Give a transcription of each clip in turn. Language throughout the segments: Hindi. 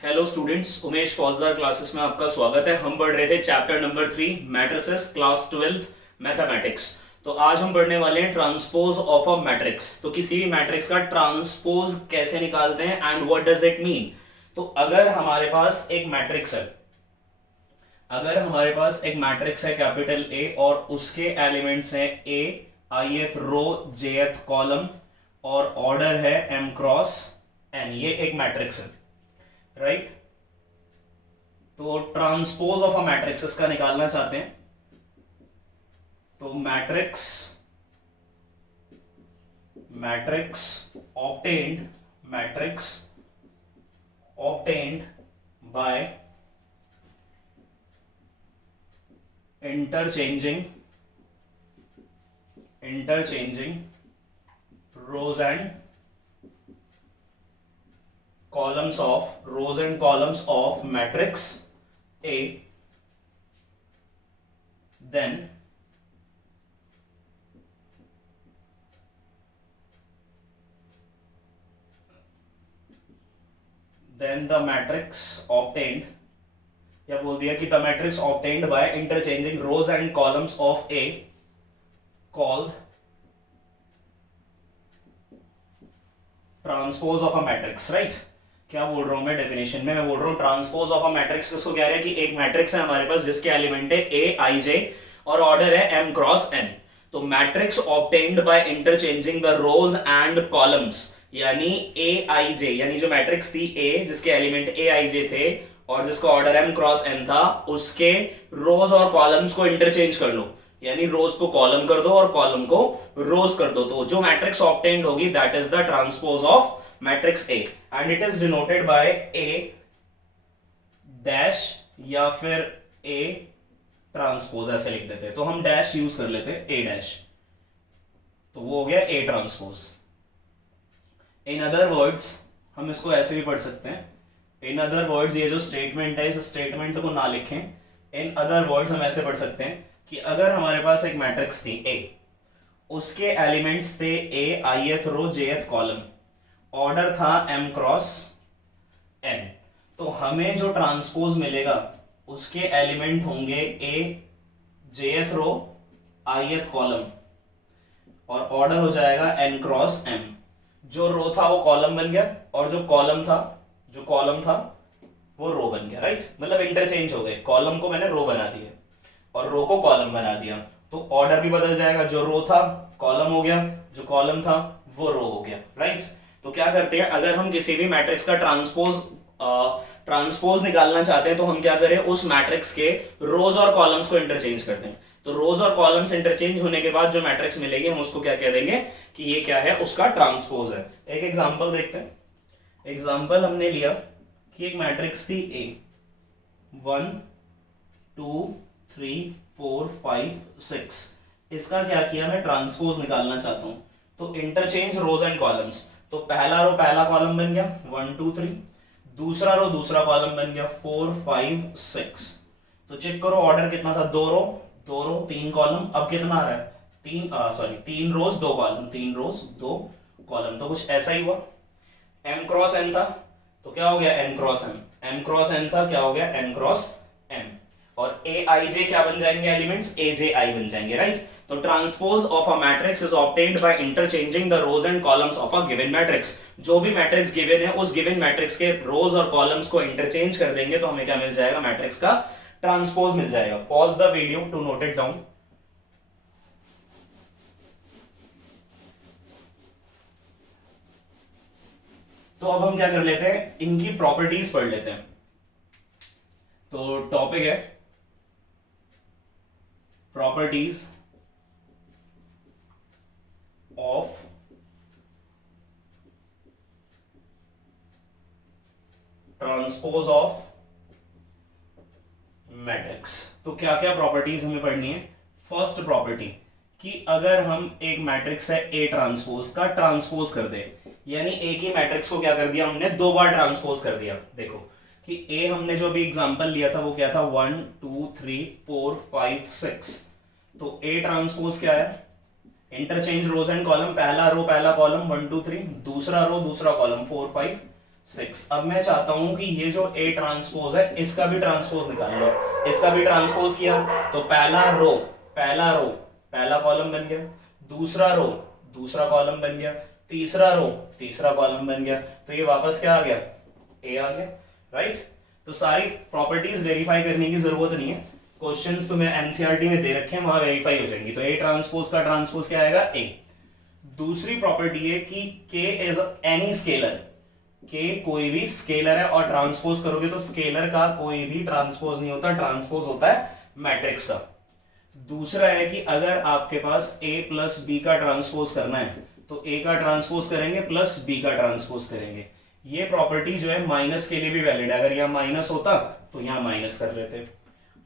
हेलो स्टूडेंट्स, उमेश फौजदार क्लासेस में आपका स्वागत है। हम पढ़ रहे थे chapter number 3 matrices, class 12 mathematics. तो आज हम पढ़ने वाले हैं ट्रांसपोज ऑफ अ मैट्रिक्स। तो किसी भी मैट्रिक्स का ट्रांसपोज कैसे निकालते हैं and what does it mean. तो अगर हमारे पास एक मैट्रिक्स है, कैपिटल ए और उसके एलिमेंट्स हैं ए आईएथ रो जेएथ कॉलम और ऑर्डर है एम क्रॉस एन, ये एक मैट्रिक्स है, राइट। तो ट्रांसपोज ऑफ अ मैट्रिक्स इसका निकालना चाहते हैं। तो matrix obtained by interchanging rows and columns of matrix A, then the matrix obtained, या बोल दिया कि the matrix obtained by interchanging rows and columns of A called transpose of a matrix, right. क्या बोल रहा हूं मैं डेफिनेशन में, मैं बोल रहा हूं ट्रांसपोज ऑफ अ मैट्रिक्स किसको कह रहे हैं कि एक मैट्रिक्स है हमारे पास जिसके एलिमेंट है ए आई जे और ऑर्डर है एम क्रॉस एन। तो matrix obtained by interchanging the rows and columns, यानी ए आई जे, यानी जो मैट्रिक्स थी ए जिसके एलिमेंट ए आई जे थे और जिसका ऑर्डर एम क्रॉस एन था, उसके रोज और कॉलम्स को इंटरचेंज कर लो, यानी रोज को कॉलम कर दो और कॉलम को रोज कर दो। तो जो मैट्रिक्स ऑब्टेन्ड होगी that is the transpose of matrix A and it is denoted by A dash या फिर ए ट्रांसपोज, ऐसे लिख देते हैं। तो हम डैश यूज कर लेते हैं, ए डैश, तो वो हो गया A transpose. In other words हम इसको ऐसे भी पढ़ सकते हैं। इन अदर वर्ड्स ये जो स्टेटमेंट है, इस स्टेटमेंट को ना लिखें। इन अदर वर्ड्स हम ऐसे पढ़ सकते हैं कि अगर हमारे पास एक मैट्रिक्स थी ए, उसके एलिमेंट्स थे ए आईएथ रो जेएथ कॉलम, ऑर्डर था एम क्रॉस एन, तो हमें जो ट्रांसपोज मिलेगा उसके एलिमेंट होंगे ए जेएथ रो आईएथ कॉलम और ऑर्डर हो जाएगा एन क्रॉस एम। जो रो था वो कॉलम बन गया और जो कॉलम था वो रो बन गया, राइट। मतलब इंटरचेंज हो गए, कॉलम को मैंने रो बना दिया और रो को कॉलम बना दिया, तो ऑर्डर भी बदल जाएगा। जो रो था कॉलम हो गया, जो कॉलम था वो रो हो गया, राइट। तो क्या करते हैं, अगर हम किसी भी मैट्रिक्स का ट्रांसपोज निकालना चाहते हैं तो हम क्या करें, उस मैट्रिक्स के रोज और कॉलम्स को इंटरचेंज करते हैं। तो रोज और कॉलम्स इंटरचेंज होने के बाद जो मैट्रिक्स मिलेगी हम उसको क्या कह देंगे कि ये क्या है, उसका ट्रांसपोज है। एक एग्जांपल देखते हैं। एग्जांपल हमने लिया कि एक मैट्रिक्स थी ए 1 2 3 4 5 6, इसका क्या किया, मैं ट्रांसपोज निकालना चाहता हूं। तो इंटरचेंज रोज एंड कॉलम्स, तो पहला रो पहला कॉलम बन गया 1 2 3, दूसरा रो दूसरा कॉलम बन गया 4 5 6। तो चेक करो ऑर्डर कितना था, दो रो 3 कॉलम, अब कितना आ रहा है, 3 रोज 2 कॉलम, 3 रोज 2 कॉलम। तो कुछ ऐसा ही हुआ। एम क्रॉस एन था तो क्या हो गया, n cross m cross n था, क्या हो गया, एन क्रॉस एम। और ए आई जे क्या बन जाएंगे एलिमेंट्स, ए जे आई बन जाएंगे, राइट। तो transpose of a matrix is obtained by interchanging the rows and columns of a given matrix. जो भी मैट्रिक्स गिवन है उस गिवन मैट्रिक्स के रोज और कॉलम्स को इंटरचेंज कर देंगे तो हमें क्या मिल जाएगा, मैट्रिक्स का ट्रांसपोज मिल जाएगा। Pause the video to note it down. तो अब हम क्या कर लेते हैं, इनकी प्रॉपर्टीज पढ़ लेते हैं। तो टॉपिक है properties of transpose of matrix. तो क्या क्या प्रॉपर्टीज हमें पढ़नी है। फर्स्ट प्रॉपर्टी कि अगर हम एक मैट्रिक्स है ए ट्रांसपोज का ट्रांसपोज कर दे, यानी एक ही मैट्रिक्स को क्या कर दिया हमने, 2 बार ट्रांसपोज कर दिया। देखो कि ए हमने जो भी एग्जांपल लिया था वो क्या था, 1 2 3 4 5 6। तो ए ट्रांसपोज क्या है, इंटरचेंज रोज एंड कॉलम, पहला रो पहला कॉलम 1 2 3, दूसरा रो दूसरा कॉलम 4 5 6। अब मैं चाहता हूं कि ये जो A ट्रांसपोज है इसका भी ट्रांसपोज निकाल लो। इसका भी ट्रांसपोज किया तो पहला कॉलम बन गया, दूसरा रो दूसरा कॉलम बन गया, तीसरा रो तीसरा कॉलम बन गया, तो ये वापस क्या आ गया, A आ गया, राइट। तो सारी प्रॉपर्टीज वेरीफाई करने की जरूरत नहीं है, क्वेश्चंस तुम्हें एनसीईआरटी में दे रखे हैं, वहां वेरीफाई हो जाएंगी। तो A ट्रांसपोज का ट्रांसपोज क्या आएगा, A। दूसरी प्रॉपर्टी है कि K is any scalar, K कोई भी स्केलर है, और ट्रांसपोज करोगे तो स्केलर का कोई भी ट्रांसपोज नहीं होता, ट्रांसपोज होता है मैट्रिक्स का। दूसरा है कि अगर आपके पास A प्लस बी का ट्रांसपोज करना है तो A का ट्रांसपोज करेंगे प्लस B का ट्रांसपोज करेंगे। ये प्रॉपर्टी जो है माइनस के लिए भी वैलिड है, अगर यहाँ माइनस होता तो यहाँ माइनस कर लेते।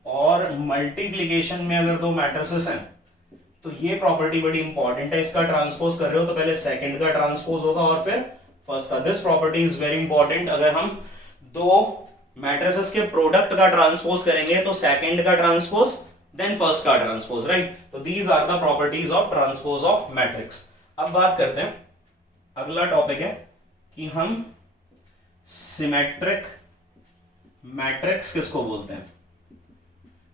और मल्टीप्लीकेशन में अगर दो मैट्रिसेस हैं तो ये प्रॉपर्टी बड़ी इंपॉर्टेंट है, इसका ट्रांसपोज कर रहे हो तो पहले सेकंड का ट्रांसपोज होगा और फिर फर्स्ट का। This property is very important, अगर हम दो मैट्रिसेस के प्रोडक्ट का ट्रांसपोज करेंगे तो सेकंड का ट्रांसपोज देन फर्स्ट का ट्रांसपोज, राइट। तो these are the properties of transpose of matrix. अब बात करते हैं, अगला टॉपिक है कि हम सिमेट्रिक मैट्रिक्स किसको बोलते हैं।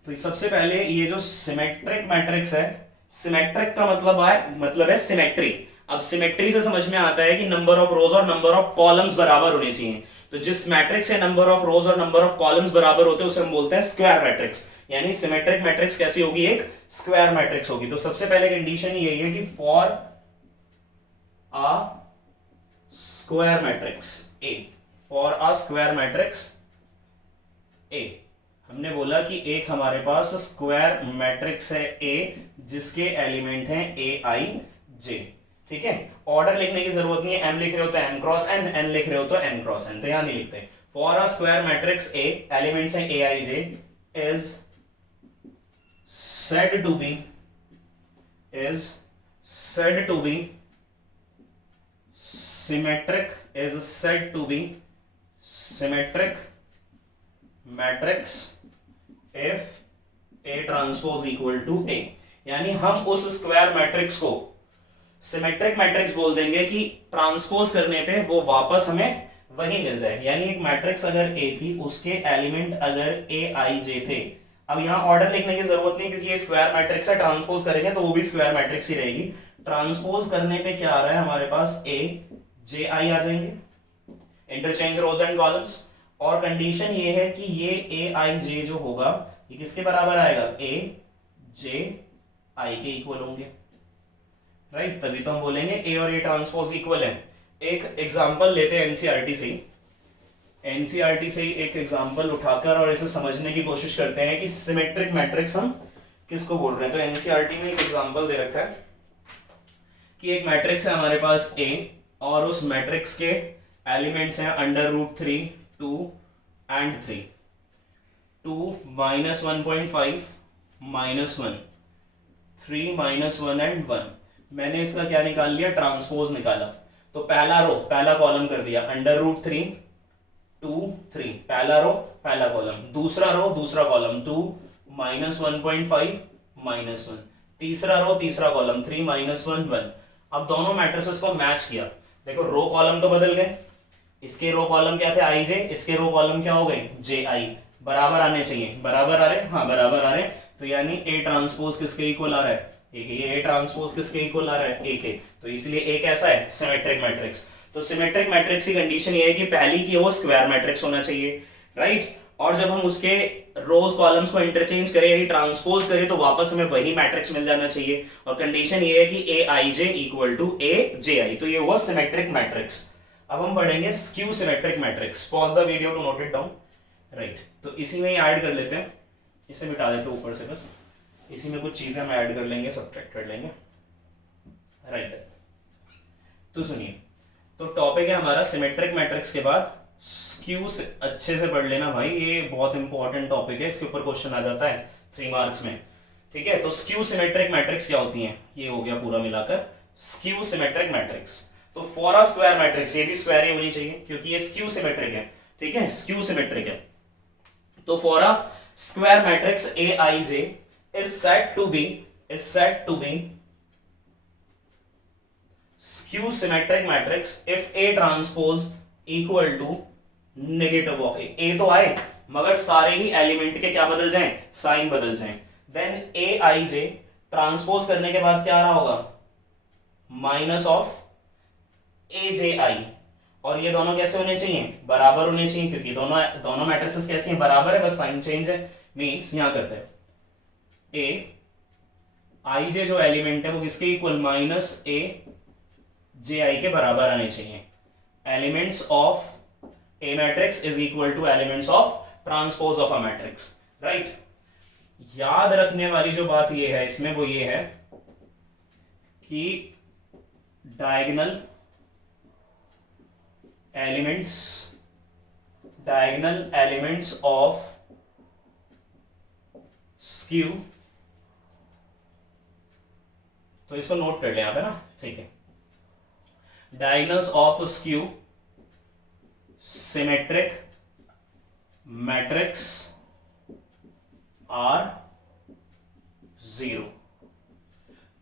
तो सबसे पहले ये जो सिमेट्रिक मैट्रिक्स है, सिमेट्रिक का मतलब है सिमेट्री। अब सिमेट्री से समझ में आता है कि नंबर ऑफ रोज और नंबर ऑफ कॉलम्स बराबर होने चाहिए। तो जिस मैट्रिक्स से नंबर ऑफ रोज और नंबर ऑफ कॉलम्स बराबर होते हैं उसे हम बोलते हैं स्क्वायर मैट्रिक्स। यानी सिमेट्रिक मैट्रिक्स कैसी होगी, एक स्क्वायर मैट्रिक्स होगी। तो सबसे पहले कंडीशन यही है कि for a square matrix A, for a square matrix A, हमने बोला कि एक हमारे पास स्क्वायर मैट्रिक्स है A जिसके एलिमेंट हैं AI J, ठीक है। ऑर्डर लिखने की जरूरत नहीं है, M लिख रहे हो तो M क्रॉस N, N लिख रहे हो तो N क्रॉस N, तो यहां नहीं लिखते। For a square matrix A, elements हैं AI J, is said to be symmetric, is said to be symmetric matrix if A transpose equal to A। यानी हम उस स्क्वायर मैट्रिक्स को सिमेट्रिक मैट्रिक्स बोल देंगे कि ट्रांसपोज करने पे वो वापस हमें वही मिल जाए। यानी एक मैट्रिक्स अगर A थी, उसके एलिमेंट अगर AIJ थे, अब यहां ऑर्डर लिखने की जरूरत नहीं क्योंकि ये स्क्वायर मैट्रिक्स है, ट्रांसपोज करेंगे तो वो भी स्क्वायर मैट्रिक्स ही रहेगी। ट्रांसपोज करने पे क्या आ रहा है हमारे पास, AJI आ जाएंगे, इंटरचेंज रोज एंड कॉलम्स। और कंडीशन ये है कि ये AIJ जो होगा ये किसके बराबर आएगा, AJI के इक्वल होंगे, राइट। तभी तो हम बोलेंगे A और A ट्रांसपोज इक्वल है। एक एग्जांपल लेते हैं एनसीईआरटी से ही एक एग्जांपल उठाकर और इसे समझने की कोशिश करते हैं कि सिमेट्रिक मैट्रिक्स हम किसको बोल रहे हैं। तो एनसीईआरटी में एक एग्जांपल दे रखा है कि एक मैट्रिक्स है हमारे पास A और उस मैट्रिक्स के एलिमेंट्स हैं √3, 2 and 3, 2 -1.5 -1, 3 -1 and 1। मैंने इसका क्या निकाल लिया, ट्रांसपोज निकाला। तो पहला कॉलम कर दिया √3, 2 3, पहला रो पहला कॉलम, दूसरा रो दूसरा कॉलम, 2 -1.5 -1, तीसरा रो तीसरा कॉलम, 3 -1 1। अब दोनों मैट्रिसेस को मैच किया, देखो रो कॉलम तो बदल गए, इसके रो कॉलम क्या थे IJ, इसके रो कॉलम क्या हो गए JI, बराबर आने चाहिए, बराबर आ रहे, हाँ बराबर आ रहे। तो यानी A ट्रांसपोज किसके इक्वल आ रहा है, A ट्रांसपोज किसके इक्वल आ रहा है, A के। तो इसलिए A कैसा है, सिमेट्रिक मैट्रिक्स। तो सिमेट्रिक मैट्रिक्स की कंडीशन ये है कि पहली की वो स्क्वायर मैट्रिक्स होना चाहिए, राइट। और जब हम उसके रोज कॉलम्स को इंटरचेंज करें यानी ट्रांसपोज करें तो वापस हमें वही मैट्रिक्स मिल जाना चाहिए। और कंडीशन ये है कि AIJ इक्वल टू AJI, तो ये हुआ सिमेट्रिक मैट्रिक्स। अब हम पढ़ेंगे skew symmetric matrix. Pause the video to note it down, right. तो इसी में ही ऐड कर लेते हैं, इसे मिटा देते हैं ऊपर से, बस इसी में कुछ चीजें हम ऐड कर लेंगे, सब्ट्रैक्ट कर लेंगे, राइट। तो सुनिए, तो टॉपिक है हमारा सिमेट्रिक मैट्रिक्स के बाद स्क्यू। अच्छे से पढ़ लेना भाई, ये बहुत इंपॉर्टेंट टॉपिक है, इसके ऊपर क्वेश्चन आ जाता है 3 मार्क्स में, ठीक है। तो स्क्यू सिमेट्रिक मैट्रिक्स क्या होती हैं, ये हो गया पूरा मिलाकर स्क्यू सिमेट्रिक मैट्रिक्स। तो फॉर अ स्क्वायर मैट्रिक्स, ये भी स्क्वायर ही होनी चाहिए क्योंकि ये स्क्यू सिमेट्रिक है, ठीक है, स्क्यू सिमेट्रिक है। तो for a square matrix AIJ is said to be skew symmetric matrix if A transpose equal to negative of A तो आए मगर सारे ही एलिमेंट के क्या बदल जाएं, साइन बदल जाएं। देन ए आई जे ट्रांसपोज करने के बाद क्या आ रहा होगा, माइनस ऑफ ए जे आई, और ये दोनों कैसे होने चाहिए, बराबर होने चाहिए, क्योंकि दोनों दोनों मैट्रिसेस कैसी हैं, बराबर है, बस साइन चेंज है। मींस यहां करते हैं ए आई जे जो एलिमेंट है वो किसके इक्वल, माइनस ए जे आई के बराबर आने चाहिए। Elements of A matrix is equal two elements of transpose of a matrix, right. याद रखने वाली जो बात ये है इसमें वो ये है कि डायगोनल एलिमेंट्स ऑफ स्क्यू, तो इसको नोट कर ले यहां पे ना, ठीक है। Diagonals of skew symmetric matrix are 0।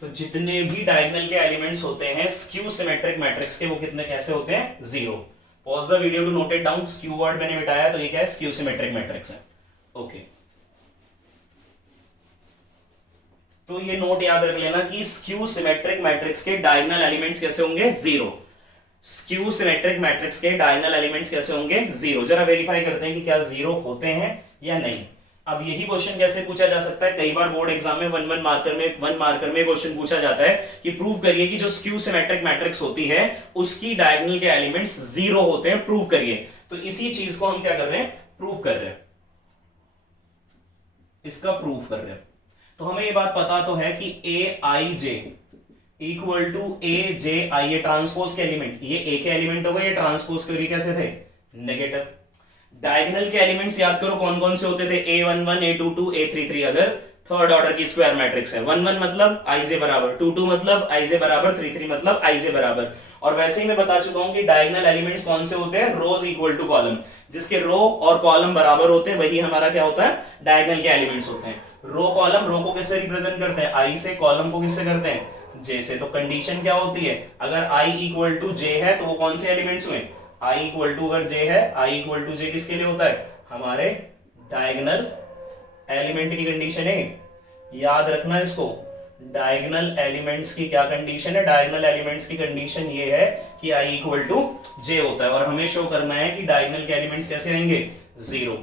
तो जितने भी डायगोनल के एलिमेंट्स होते हैं स्क्यू सिमेट्रिक मैट्रिक्स के, वो कितने कैसे होते हैं, 0। Pause the video to note it down. Skew word मैंने मिटाया, तो ये क्या है, स्क्यू सिमेट्रिक मैट्रिक्स है, ओके। तो ये नोट याद रख लेना कि स्क्यू सिमेट्रिक मैट्रिक्स के डायगोनल एलिमेंट्स कैसे होंगे, 0। स्क्यू सिमेट्रिक मैट्रिक्स के डायगोनल एलिमेंट्स कैसे होंगे, 0। जरा वेरीफाई करते हैं कि क्या 0 होते हैं या नहीं। अब यही क्वेश्चन कैसे पूछा जा सकता है, कई बार बोर्ड एग्जाम में वन मार्कर में क्वेश्चन पूछा जाता है कि प्रूव करिए कि जो स्क्यू सिमेट्रिक मैट्रिक्स होती है उसकी डायगोनल के एलिमेंट्स 0 होते हैं, प्रूव करिए। तो इसी चीज को हम क्या कर रहे हैं, प्रूव कर रहे हैं, इसका प्रूफ कर रहे हैं। तो हमें ये बात पता तो है कि ए आई जे इक्वल टू ए जे आई, ये ट्रांसपोज के एलिमेंट, ये ए के एलिमेंट हो गए, ये ट्रांसपोज के कैसे थे, नेगेटिव। डायगोनल के एलिमेंट्स याद करो कौन कौन से होते थे, A11 A22 A33, अगर थर्ड ऑर्डर की स्क्वायर मैट्रिक्स है। 11 मतलब आईजे बराबर, 22 मतलब आईजे बराबर, 33 मतलब आईजे बराबर। और वैसे ही मैं बता चुका हूं कि डायगोनल एलिमेंट्स कौन से होते हैं, रोज इक्वल टू कॉलम, जिसके रो और कॉलम बराबर होते हैं वही हमारा क्या होता है, डायगोनल के एलिमेंट्स होते हैं। रो कॉलम, रो को किससे रिप्रेजेंट करते हैं, आई से, कॉलम को किससे करते हैं, जे से। तो कंडीशन क्या होती है, अगर आई इक्वल टू जे है तो वो कौन से एलिमेंट्स हुए, आई इक्वल टू, अगर जे है, आई इक्वल टू जे किसके लिए होता है, हमारे डायगोनल एलिमेंट की कंडीशन है। याद रखना इसको, डायगोनल एलिमेंट्स की क्या कंडीशन है, डायगोनल एलिमेंट्स की कंडीशन ये है कि आई इक्वल टू जे होता है, और हमें शो करना है कि डायगोनल के एलिमेंट्स कैसे आएंगे, 0।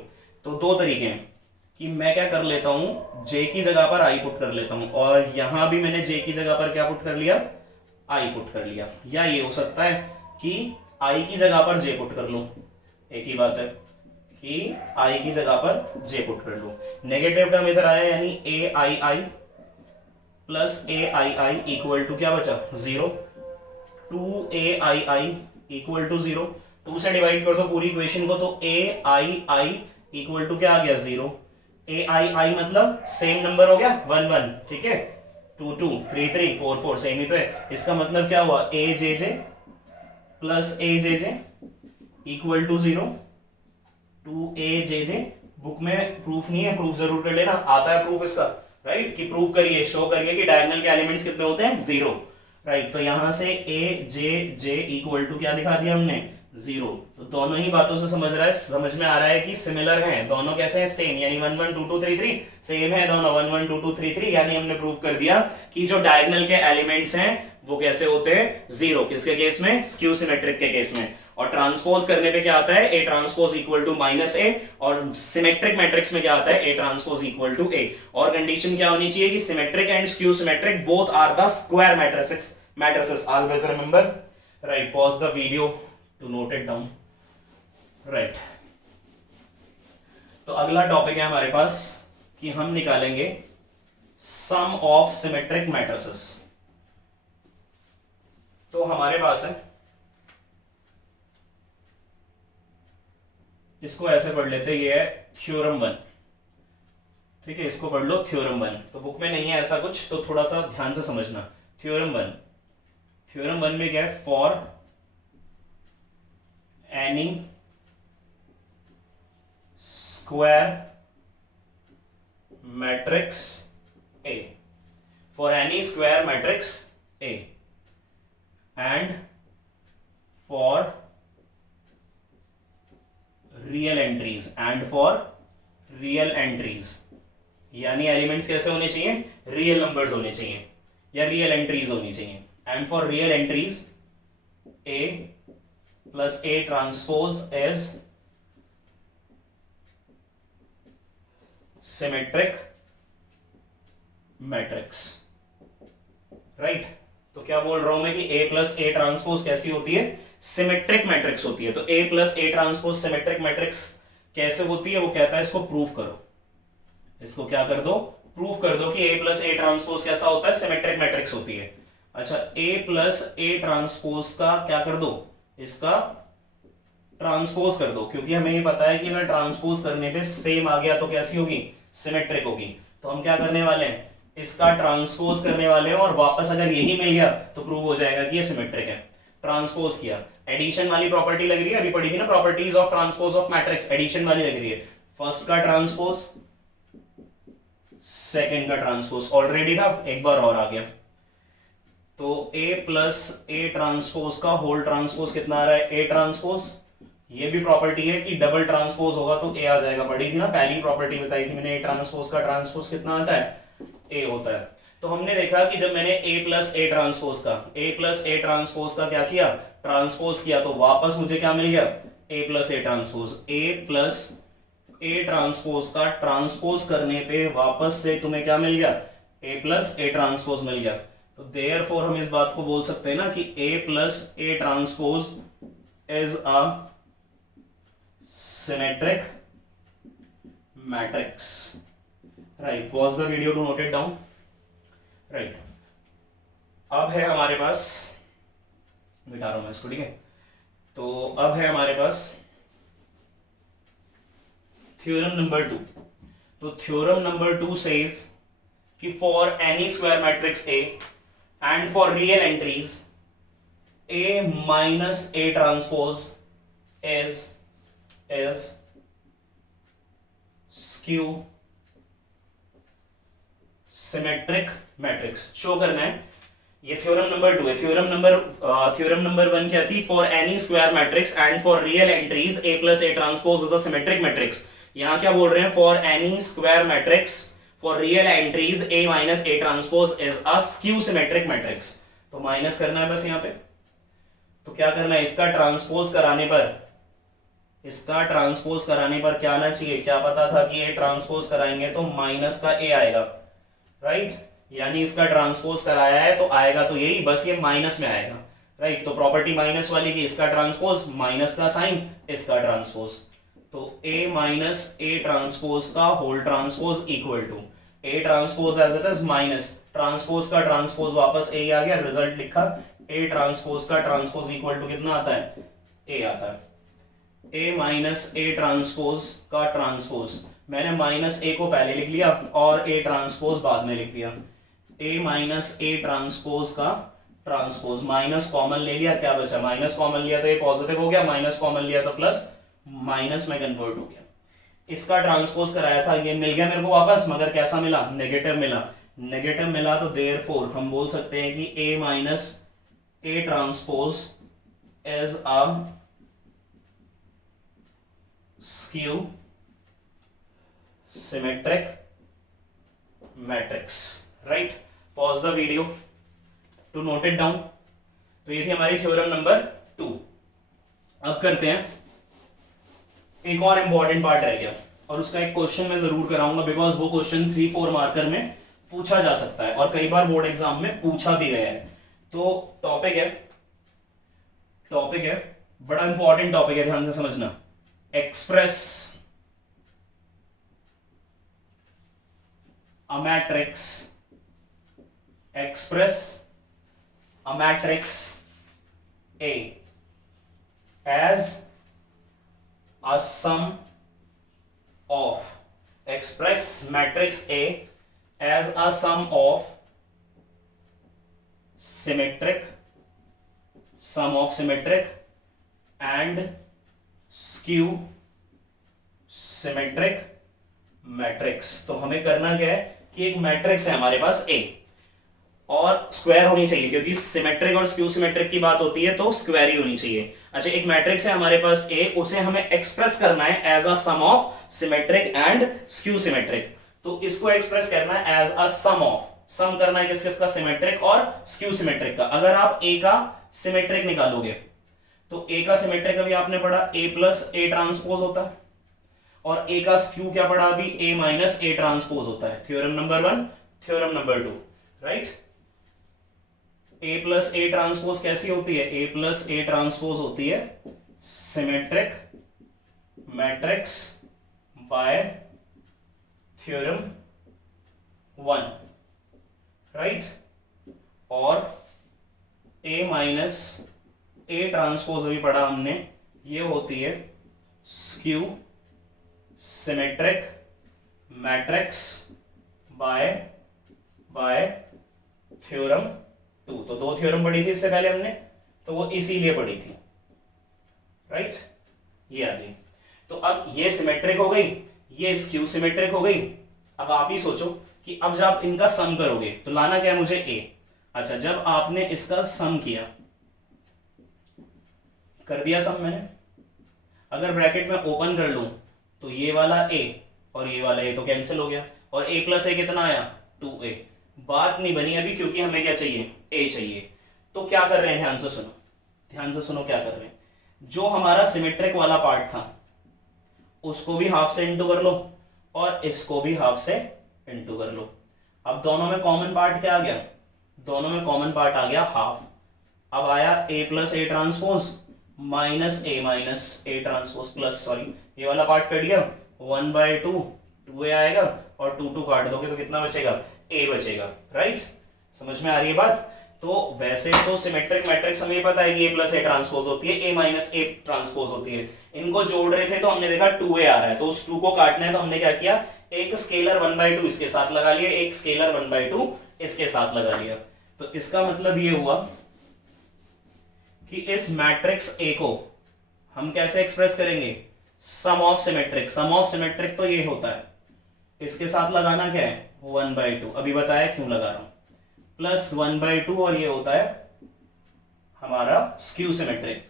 तो दो तरीके हैं कि मैं क्या कर लेता हूं, जे की जगह पर आई पुट कर लेता हूं, और यहां भी मैंने जे की जगह पर क्या पुट कर लिया, आई पुट कर लिया। या ये हो सकता है कि आई की जगह पर जे पुट कर लूं, एक ही बात है कि आई की जगह पर जे पुट कर लूं। नेगेटिव टर्म इधर आया, यानी ए I I plus A I I equal to क्या बचा, 0। 2 आई आई इक्वल टू 0, 2 से डिवाइड कर दो पूरी इक्वेशन को, तो ए आई आई इक्वल टू क्या आ गया, 0। ए आई आई मतलब सेम नंबर हो गया, 1 1, ठीक है, 2 2 3 3 4 4 सेम ही तो है। इसका मतलब क्या हुआ, A J J plus A J J equal to 0। 2 A J J, book में प्रूफ नहीं है, प्रूफ जरूर कर लेना, आता है प्रूफ इसका, राइट, कि प्रूफ करिए, शो करिए कि डायगोनल के एलिमेंट्स कितने होते हैं, 0, राइट। तो यहां से ए जे जे इक्वल टू क्या दिखा दिया हमने, 0। तो दोनों ही बातों से समझ में आ रहा है कि सिमिलर हैं दोनों, कैसे हैं, सेम, यानी 1 1 2 2 3 3 सेम है दोनों, 1 1 2 2 3 3, यानी हमने प्रूव कर दिया कि जो डायगोनल के एलिमेंट्स हैं वो कैसे होते हैं, 0। किसके केस में, स्क्यू सिमेट्रिक के केस में। और ट्रांसपोज करने पे क्या आता है, A transpose equal to minus A, और सिमेट्रिक मैट्रिक्स में क्या आता है, A transpose equal to A. और कंडीशन क्या होनी चाहिए कि symmetric and skew symmetric both are the square matrices, always remember, right. Pause the video to note it down, right. तो अगला टॉपिक है हमारे पास कि हम निकालेंगे सम ऑफ सिमेट्रिक मैट्रिसेस। तो हमारे पास है, इसको ऐसे पढ़ लेते हैं, ये है थ्योरम 1, ठीक है, इसको पढ़ लो थ्योरम 1। तो बुक में नहीं है ऐसा कुछ, तो थोड़ा सा ध्यान से समझना। थ्योरम 1 में क्या है, for N E square matrix A, for N E square matrix A, and for real entries, and for real entries, यानी एलिमेंट्स कैसे होने चाहिए, रियल नंबर्स होने चाहिए या रियल एंट्रीज होनी चाहिए। And for real entries A plus A transpose is symmetric matrix, right. तो क्या बोल रहा हूं मैं कि A plus A transpose कैसी होती है, सिमेट्रिक मैट्रिक्स होती है। तो A plus A transpose symmetric matrix कैसे होती है, वो कहता है इसको प्रूव करो, इसको क्या कर दो, प्रूव कर दो कि A plus A transpose कैसा होता है, सिमेट्रिक मैट्रिक्स होती है। अच्छा, A plus A ट्रांसपोज का क्या कर दो, इसका ट्रांसपोज कर दो, क्योंकि हमें ये पता है कि अगर ट्रांसपोज करने पे सेम आ गया तो कैसी होगी, सिमेट्रिक होगी। तो हम क्या करने वाले हैं, इसका ट्रांसपोज करने वाले हैं, और वापस अगर यही मिल गया तो प्रूव हो जाएगा कि ये सिमेट्रिक है। ट्रांसपोज किया, एडिशन वाली प्रॉपर्टी लग रही है, अभी पढ़ी थी ना properties of transpose of matrix, addition वाली लग रही है। फर्स्ट का ट्रांसपोज, सेकेंड का ट्रांसपोज ऑलरेडी था, एक बार और आ गया। तो A प्लस A ट्रांसपोज का होल ट्रांसपोज कितना आ रहा है, A ट्रांसपोज। ये भी प्रॉपर्टी है कि डबल ट्रांसपोज होगा तो A आ जाएगा, पढ़ी थी ना, पहली प्रॉपर्टी बताई थी मैंने, A ट्रांसपोज का ट्रांसपोज कितना आता है, A होता है। तो हमने देखा कि जब मैंने A प्लस A ट्रांसपोज का क्या किया, ट्रांसपोज किया, तो वापस मुझे क्या मिल गया, A plus A transpose. A plus A transpose का ट्रांसपोज करने पे वापस से तुम्हें क्या मिल गया, A प्लस A ट्रांसपोज मिल गया। तो देयरफॉर हम इस बात को बोल सकते हैं ना कि A plus A transpose is a symmetric matrix, right. Pause the video to note it down, right. अब है हमारे पास, मिटा रहा हूं मैं इसको, ठीक है। तो अब है हमारे पास थ्योरम नंबर 2। तो थ्योरम नंबर 2 सेज कि for N E square matrix A and for real entries A minus A transpose is skew symmetric matrix। Show करना है, ये थ्योरम नंबर 2 है। थ्योरम नंबर 1 क्या थी, for N E square matrix and for real entries A plus A transpose is a symmetric matrix। यहां क्या बोल रहे हैं, for N E square matrix for real entries A minus A transpose is a skew symmetric matrix। तो माइनस करना है बस यहां पे। तो क्या करना है, इसका ट्रांसपोज कराने पर क्या आना चाहिए, क्या पता था कि A ट्रांसपोज कराएंगे तो माइनस का A आएगा, राइट। यानी इसका ट्रांसपोज कराया है तो आएगा तो यही, बस ये माइनस में आएगा, राइट। तो प्रॉपर्टी माइनस वाली की, इसका ट्रांसपोज, माइनस का साइन, इसका ट्रांसपोज। तो A माइनस A ट्रांसपोज का whole transpose equal to A transpose as it is minus transpose का ट्रांसपोज, वापस A आ गया, रिजल्ट लिखा, A ट्रांसपोज का ट्रांसपोज इक्वल टू कितना आता है, A आता है। A माइनस A ट्रांसपोज का ट्रांसपोज, मैंने माइनस A को पहले लिख लिया और A ट्रांसपोज बाद में लिख दिया। A माइनस A ट्रांसपोज का ट्रांसपोज, माइनस कॉमन ले लिया, क्या बचा, माइनस कॉमन लिया तो ये पॉजिटिव हो गया, माइनस कॉमन लिया तो प्लस, माइनस में कन्वर्ट हो गया। इसका ट्रांसपोज कराया था, ये मिल गया मेरे को वापस, मगर कैसा मिला, नेगेटिव मिला। तो देयरफॉर हम बोल सकते हैं कि A minus A transpose is a skew symmetric matrix, right. Pause the video to note it down. तो ये थी हमारी थ्योरम नंबर 2। अब करते हैं एक और इंपॉर्टेंट पार्ट रह गया, और उसका एक क्वेश्चन मैं जरूर कराऊंगा, बिकॉज वो क्वेश्चन 3-4 मार्कर में पूछा जा सकता है और कई बार बोर्ड एग्जाम में पूछा भी गया है। तो टॉपिक है बड़ा इंपॉर्टेंट टॉपिक है, ध्यान से समझना। Express a matrix A as a sum of, express matrix A as a sum of symmetric and skew symmetric matrix। तो हमें करना क्या है कि एक मैट्रिक्स है हमारे पास A, और स्क्वायर होनी चाहिए, क्योंकि सिमेट्रिक और स्क्यू सिमेट्रिक की बात होती है तो स्क्वायर ही होनी चाहिए। अच्छा, एक मैट्रिक्स है हमारे पास ए, उसे हमें एक्सप्रेस करना है as a sum of symmetric and skew symmetric. तो इसको एक्सप्रेस करना है एज अ सम ऑफ, सम करना है किसका, सिमेट्रिक और स्क्यू सिमेट्रिक का। अगर आप ए का सिमेट्रिक निकालोगे तो ए का सिमेट्रिक अभी आपने पढ़ा ए प्लस ए ट्रांसपोज होता है, और ए का स्क्यू क्या पढ़ा अभी, ए माइनस ए ट्रांसपोज होता है। Theorem number 1, theorem number 2, right. A plus A transpose कैसी होती है, ए प्लस ए ट्रांसपोज होती है symmetric matrix bye theorem 1, right. और ए माइनस ए ट्रांसपोज अभी पढ़ा हमने, ये होती है skew symmetric matrix bye theorem 2। तो 2 थ्योरम पढ़ी थी इससे पहले हमने, तो वो इसीलिए पढ़ी थी, राइट। ये आ गई। तो अब ये सिमेट्रिक हो गई, ये स्क्यू सिमेट्रिक हो गई। अब आप ही सोचो कि अब जब इनका सम करोगे तो लाना क्या है मुझे, ए। अच्छा, जब आपने इसका सम किया, कर दिया सम मैंने, अगर ब्रैकेट में ओपन कर लूं तो ये वाला ए और ये वाला ए तो कैंसिल हो गया, और ए प्लस ए कितना आया, 2a। बात नहीं बनी अभी, क्योंकि हमें क्या चाहिए, ए चाहिए। तो क्या कर रहे हैं, ध्यान से सुनो, ध्यान से सुनो क्या कर रहे हैं। जो हमारा सिमेट्रिक वाला पार्ट था उसको भी हाफ से इंटू कर लो, और इसको भी हाफ से इंटू कर लो। अब दोनों में कॉमन पार्ट क्या आ गया, दोनों में कॉमन पार्ट आ गया हाफ। अब आया A plus A transpose minus A transpose plus, sorry ये वाला पार्ट कट गया, 1/2 2a आएगा, और 2 काट दोगे तो कितना बचेगा, a बचेगा, राइट। समझ में आ रही है बात। तो वैसे तो सिमेट्रिक मैट्रिक्स हमें पता है कि a प्लस ए ट्रांसपोज होती है, a माइनस ए ट्रांसपोज होती है। इनको जोड़ रहे थे तो हमने देखा 2a आ रहा है, तो उस 2 को काटना है तो हमने क्या किया, एक स्केलर 1/2 इसके साथ लगा लिया, एक स्केलर 1/2 इसके साथ लगा लिया। तो इसका मतलब ये हुआ कि इस मैट्रिक्स ए को हम कैसे एक्सप्रेस करेंगे, sum of symmetric. Sum of symmetric तो ये होता है, इसके साथ लगाना क्या है, 1/2, अभी बताया क्यों लगा रहा हूं, प्लस 1/2, और ये होता है हमारा स्क्यू सिमेट्रिक।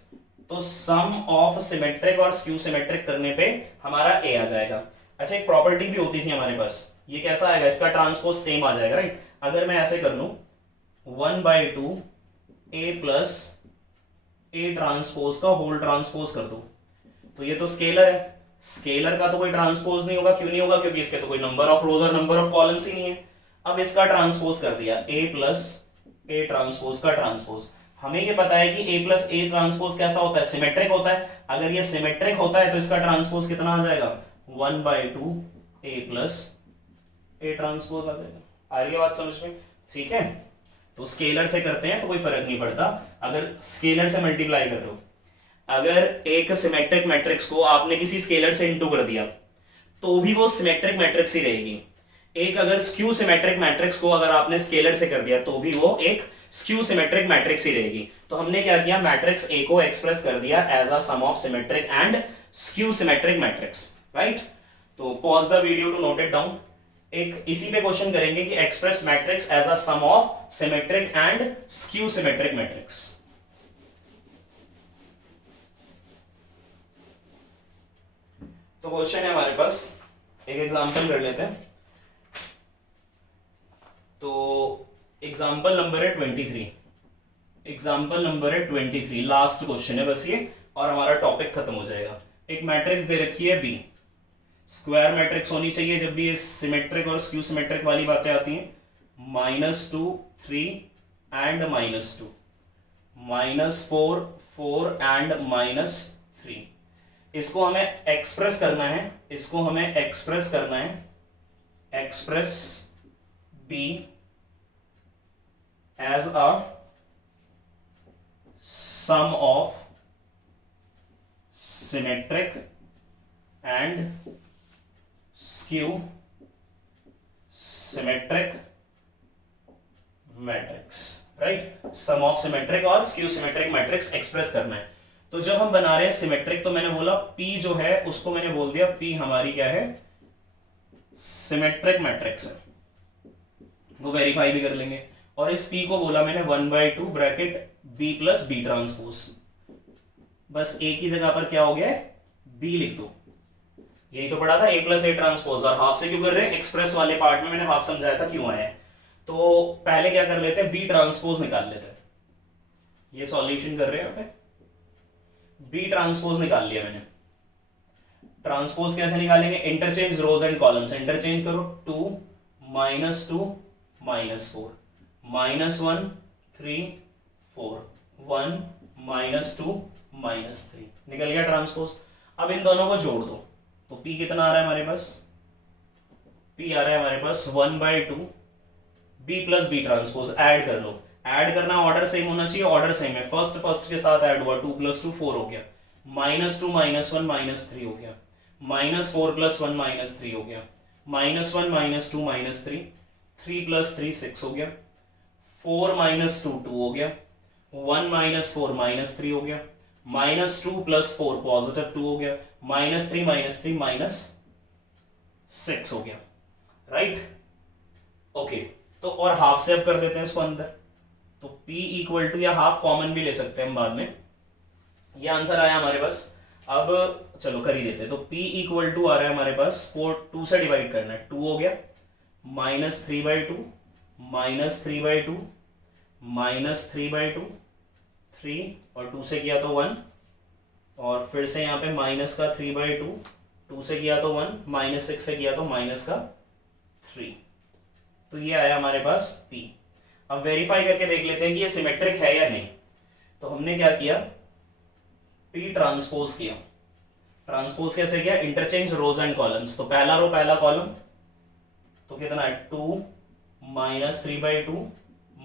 तो सम ऑफ सिमेट्रिक और स्क्यू सिमेट्रिक करने पे हमारा ए आ जाएगा। अच्छा, एक प्रॉपर्टी भी होती थी हमारे पास, ये कैसा आएगा, इसका ट्रांसपोज सेम आ जाएगा, राइट। अगर मैं ऐसे कर लूं 1/2 ए प्लस ए ट्रांसपोज का होल ट्रांसपोज कर दो, तो ये तो स्केलर है, स्केलर का तो कोई ट्रांसपोज नहीं होगा। क्यों नहीं होगा, क्योंकि इसके तो कोई नंबर ऑफ रोज और नंबर ऑफ कॉलम्स ही नहीं है। अब इसका ट्रांसपोज कर दिया, ए प्लस ए ट्रांसपोज का ट्रांसपोज। हमें ये पता है कि ए प्लस ए ट्रांसपोज कैसा होता है, सिमेट्रिक होता है। अगर ये सिमेट्रिक होता है तो इसका ट्रांसपोज कितना आ जाएगा, 1/2 ए प्लस ए ट्रांसपोज आ जाएगा। आ रही है बात समझ में, ठीक है। तो स्केलर से करते हैं तो कोई फर्क नहीं पड़ता, अगर स्केलर से मल्टीप्लाई कर रहे हो। अगर एक सिमेट्रिक मैट्रिक्स को आपने किसी स्केलर से इंटू कर दिया तो भी वो सिमेट्रिक मैट्रिक्स ही रहेगी। एक अगर स्क्यू सिमेट्रिक मैट्रिक्स को अगर आपने स्केलर से कर दिया तो भी वो एक स्क्यू सिमेट्रिक मैट्रिक्स ही रहेगी। तो हमने क्या किया, मैट्रिक्स ए को एक्सप्रेस कर दिया as a sum of symmetric and skew symmetric matrix, right. तो pause the video to note it down. एक इसी पे क्वेश्चन करेंगे कि express matrix as a sum of symmetric and skew symmetric matrix. तो क्वेश्चन है हमारे पास, एक एग्जांपल कर लेते हैं। तो एग्जांपल नंबर है 23, एग्जांपल नंबर है 23, लास्ट क्वेश्चन है बस ये, और हमारा टॉपिक खत्म हो जाएगा। एक मैट्रिक्स दे रखी है बी, स्क्वायर मैट्रिक्स होनी चाहिए जब भी ये सिमेट्रिक और स्क्यू सिमेट्रिक वाली बातें आती हैं। -2 3 एंड -2, -4 4 एंड -3। इसको हमें एक्सप्रेस करना है, इसको हमें एक्सप्रेस करना है, express be as a sum of symmetric and skew symmetric matrix, right. Sum of symmetric और स्क्यू सिमेट्रिक मैट्रिक्स एक्सप्रेस करना है। तो जब हम बना रहे हैं सिमेट्रिक, तो मैंने बोला P जो है उसको मैंने बोल दिया P हमारी क्या है, सिमेट्रिक मैट्रिक्स है, वो वेरीफाई भी कर लेंगे। और इस P को बोला मैंने 1/2 bracket B plus B transpose. बस A की जगह पर क्या हो गया है, B लिख दो। यही तो पढ़ा था A प्लस A ट्रांसपोज। और हाफ से क्यों कर रहे हैं, एक्सप्रेस वाले पार्ट में मैंने हाफ समझाया था क्यों आया है। तो पहले क्या कर लेते हैं, B ट्रांसपोज निकाल लेते हैं। ये सॉल्यूशन कर रहे हैं यहाँ पे, B ट्रांसपोज निकाल लिया मैंने। ट्रांसपोज कैसे निकालेंगे, interchange rows and columns. Interchange करो, 2 -2 -4 -1 3 4 1 -2 -3 निकल गया ट्रांसपोज। अब इन दोनों को जोड़ दो तो P कितना आ रहा है हमारे पास, P आ रहा है हमारे पास 1/2 B plus B transpose. Add कर लो, ऐड करना ऑर्डर सेम होना चाहिए, ऑर्डर सेम है। फर्स्ट के साथ ऐड हुआ, 2 + 2 4 हो गया, -2 -1 -3 हो गया, -4 + 1 -3 हो गया, -1 -2 -3 3 + 3 6 हो गया, 4 -2 2 हो गया, 1 -4 -3 हो गया, -2 + 4 पॉजिटिव 2 हो गया, -3 -3 -6 हो गया, राइट। ओके, तो और हाफ से अब कर देते हैं इसको अंदर, तो P इक्वल टू, या हाफ कॉमन भी ले सकते हैं हम बाद में। ये आंसर आया हमारे पास। अब चलो कर ही देते हैं। तो P इक्वल टू आ रहा है हमारे पास 4, 2 से डिवाइड करना है, 2 हो गया, -3/2 -3/2 -3/2 3 और 2 से किया तो 1, और फिर से यहाँ पे माइनस का 3/2, 2 से किया तो 1, -6 से किया तो -3। तो ये आया हमारे पास P। अब वेरीफाई करके देख लेते हैं कि ये सिमेट्रिक है या नहीं। तो हमने क्या किया, P ट्रांसपोज किया। ट्रांसपोज कैसे किया, इंटरचेंज रोज एंड कॉलम्स। तो पहला रो पहला कॉलम, तो कितना है 2 -3/2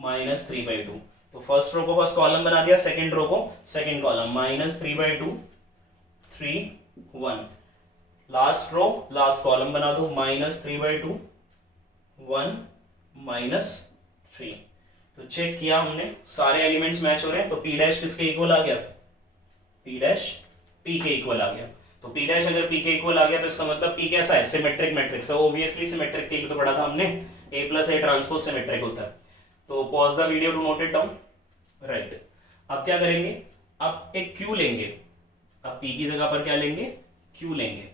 -3/2। तो फर्स्ट रो को फर्स्ट कॉलम बना दिया, सेकंड रो को second column, -3/2 3 1। Last row last column बना दो, -3/2 1 -3। तो चेक किया हमने, सारे एलिमेंट्स मैच हो रहे हैं। तो P डैश किसके इक्वल आ गया, P डैश P के इक्वल आ गया। तो P डैश अगर P के इक्वल आ गया तो इसका मतलब P कैसा है, सिमेट्रिक मैट्रिक्स है। ऑब्वियसली सिमेट्रिक के लिए तो पढ़ा था हमने, A plus A transpose symmetric होता है। तो pause the video to note it down, right. अब क्या करेंगे, अब एक Q लेंगे। अब P की जगह पर क्या लेंगे, Q लेंगे,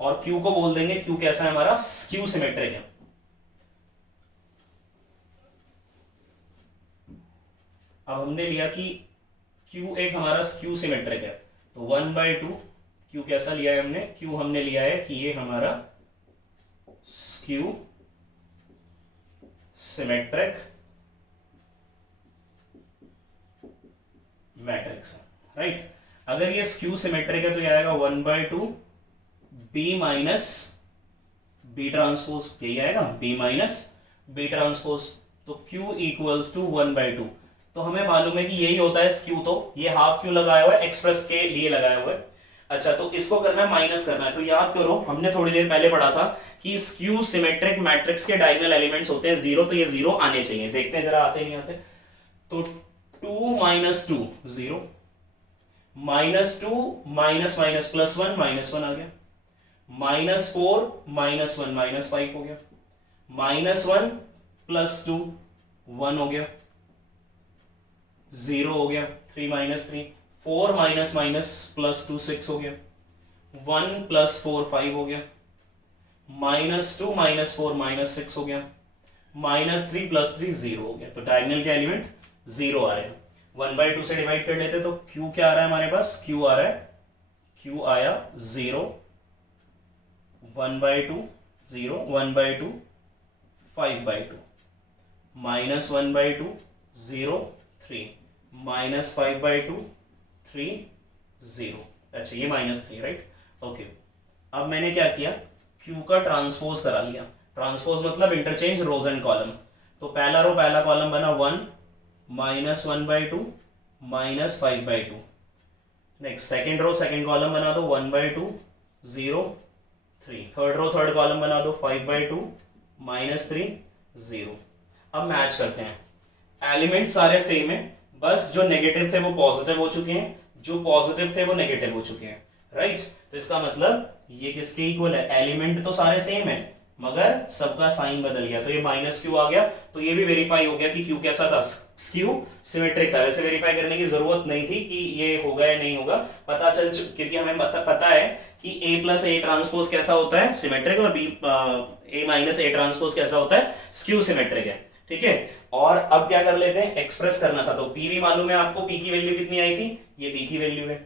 और Q को बोल देंगे Q कैसा है हमारा, स्क्यू सिमेट्रिक है। अब हमने लिया कि Q एक हमारा स्क्यू सिमेट्रिक है, तो 1/2 Q कैसा लिया है हमने, Q हमने लिया है कि ये हमारा स्क्यू सिमेट्रिक मैट्रिक्स है, राइट। अगर ये स्क्यू सिमेट्रिक है तो ये आएगा 1/2 B माइनस B ट्रांसपोज, यही आएगा B माइनस B ट्रांसपोज। तो Q इक्वल्स टू 1/2। तो हमें मालूम है कि यही होता है स्क्यू। तो ये हाफ क्यों लगाया हुआ है, एक्सप्रेस के लिए लगाया हुआ है। अच्छा, तो इसको करना है माइनस करना है। तो याद करो, हमने थोड़ी देर पहले पढ़ा था कि स्क्यू सिमेट्रिक मैट्रिक्स के डायगोनल एलिमेंट्स होते हैं 0, तो ये 0 आने चाहिए। देखते हैं जरा आते नहीं आते। तो 2 - 2 0, -2 माइनस माइनस +1 -1 आ गया, -4 -1 -5 हो गया, -1 + 2 1 हो गया, 0 हो गया, 3 -3 4 +2 6 हो गया, 1 + 4 5 हो गया, -2 -4 -6 हो गया, -3 + 3 0 हो गया। तो डायगोनल के एलिमेंट 0 आ रहे हैं। 1/2 से डिवाइड कर लेते तो Q क्या आ रहा है हमारे पास, Q आ रहा है, Q आया 0 1/2 0 1/2 5/2 -1/2 0 3 -5/2 3 0। अच्छा, ये -3, राइट, ओके। अब मैंने क्या किया, Q का ट्रांसपोज करा लिया। ट्रांसपोज मतलब इंटरचेंज रोज एंड कॉलम। तो पहला रो पहला कॉलम बना 1 -1/2 -5/2। Next second row second column बना दो 1/2 0 3। थर्ड रो थर्ड कॉलम बना दो 5/2 -3 0। अब मैच करते हैं, एलिमेंट सारे सेम है, बस जो नेगेटिव थे वो पॉजिटिव हो चुके हैं, जो पॉजिटिव थे वो नेगेटिव हो चुके हैं, राइट। तो इसका मतलब ये किसके इक्वल है, एलिमेंट तो सारे सेम है मगर सबका साइन बदल गया, तो ये माइनस क्यू आ गया। तो ये भी वेरीफाई हो गया कि क्यू कैसा था, स्क्यू सिमेट्रिक था। वैसे वेरीफाई करने की जरूरत नहीं थी कि ये होगा या नहीं होगा, पता चल, क्योंकि हमें पता है कि a प्लस ए ट्रांसपोज कैसा होता है, सिमेट्रिक, और b a minus A transpose कैसा होता है, स्क्यू सिमेट्रिक है। ठीक है, और अब क्या कर लेते हैं, एक्सप्रेस करना था। तो p भी मालूम है आपको, p की वैल्यू कितनी आई थी, ये p की वैल्यू है।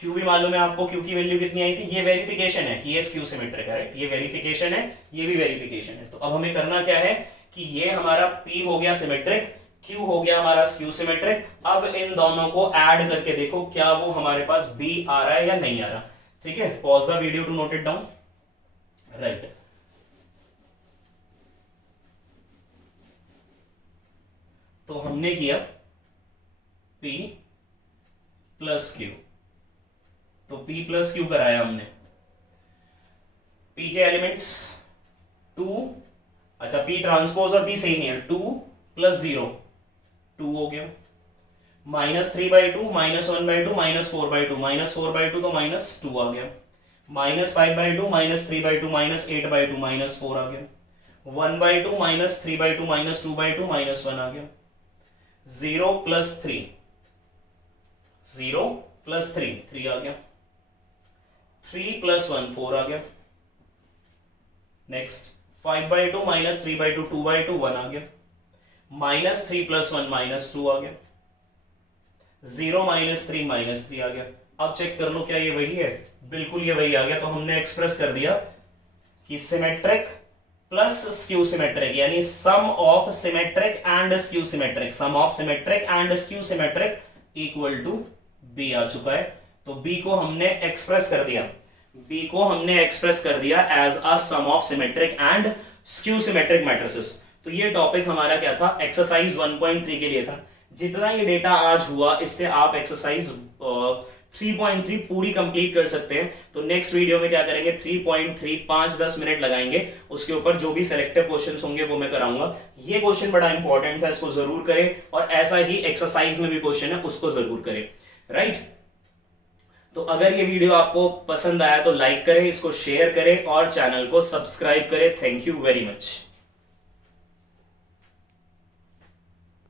q भी मालूम है आपको, q की वैल्यू कितनी आई थी, ये वेरिफिकेशन है कि ये स्क्यू सिमेट्रिक है, राइट, ये वेरिफिकेशन है, ये भी वेरिफिकेशन है। तो अब हमें करना क्या है कि ये हमारा p हो गया सिमेट्रिक, q हो गया हमारा स्क्यू सिमेट्रिक। अब इन दोनों को ऐड करके देखो क्या वो हमारे पास b आ रहा है या नहीं आ रहा। ठीक है, pause the video to note it down, right. तो हमने किया p प्लस क्यू, तो p प्लस क्यू कराया हमने। p के एलिमेंट्स 2, अच्छा p ट्रांसपोज और p सेम ही है, 2 प्लस 0 2 हो गया, -3/2 -1/2 -4/2 -4/2 तो -2 आ गया, -5/2 -3/2 -8/2 -4 आ गया, 1/2 -3/2 -2/2 -1 आ गया, 0 प्लस 3 0 प्लस 3 3 आ गया, 3 प्लस 1 4 आ गया, नेक्स्ट 5/2 -3/2 2/2 1 आ गया, -3 प्लस 1 -2 आ गया, 0 -3 -3 आ गया। अब चेक कर लो क्या ये वही है, बिल्कुल ये वही आ गया। तो हमने एक्सप्रेस कर दिया कि सिमेट्रिक प्लस स्क्यू सिमेट्रिक, यानी sum of symmetric and skew symmetric, sum of symmetric and skew symmetric equal to B आ चुका है। तो बी को हमने एक्सप्रेस कर दिया, बी को हमने एक्सप्रेस कर दिया as a sum of symmetric and skew symmetric matrices. तो ये टॉपिक हमारा क्या था, एक्सरसाइज 1.3 के लिए था। जितना ये डेटा आज हुआ इससे आप एक्सरसाइज 3.3 पूरी कंप्लीट कर सकते हैं। तो नेक्स्ट वीडियो में क्या करेंगे, 3.3 5-10 मिनट लगाएंगे, उसके ऊपर जो भी सिलेक्टिव क्वेश्चंस होंगे वो मैं कराऊंगा। ये क्वेश्चन बड़ा इंपॉर्टेंट था, इसको जरूर करें, और ऐसा ही एक्सरसाइज में भी क्वेश्चन है उसको जरूर करें, राइट। तो अगर ये वीडियो आपको पसंद आया तो लाइक करें, इसको शेयर करें और चैनल को सब्सक्राइब करें। Thank you very much.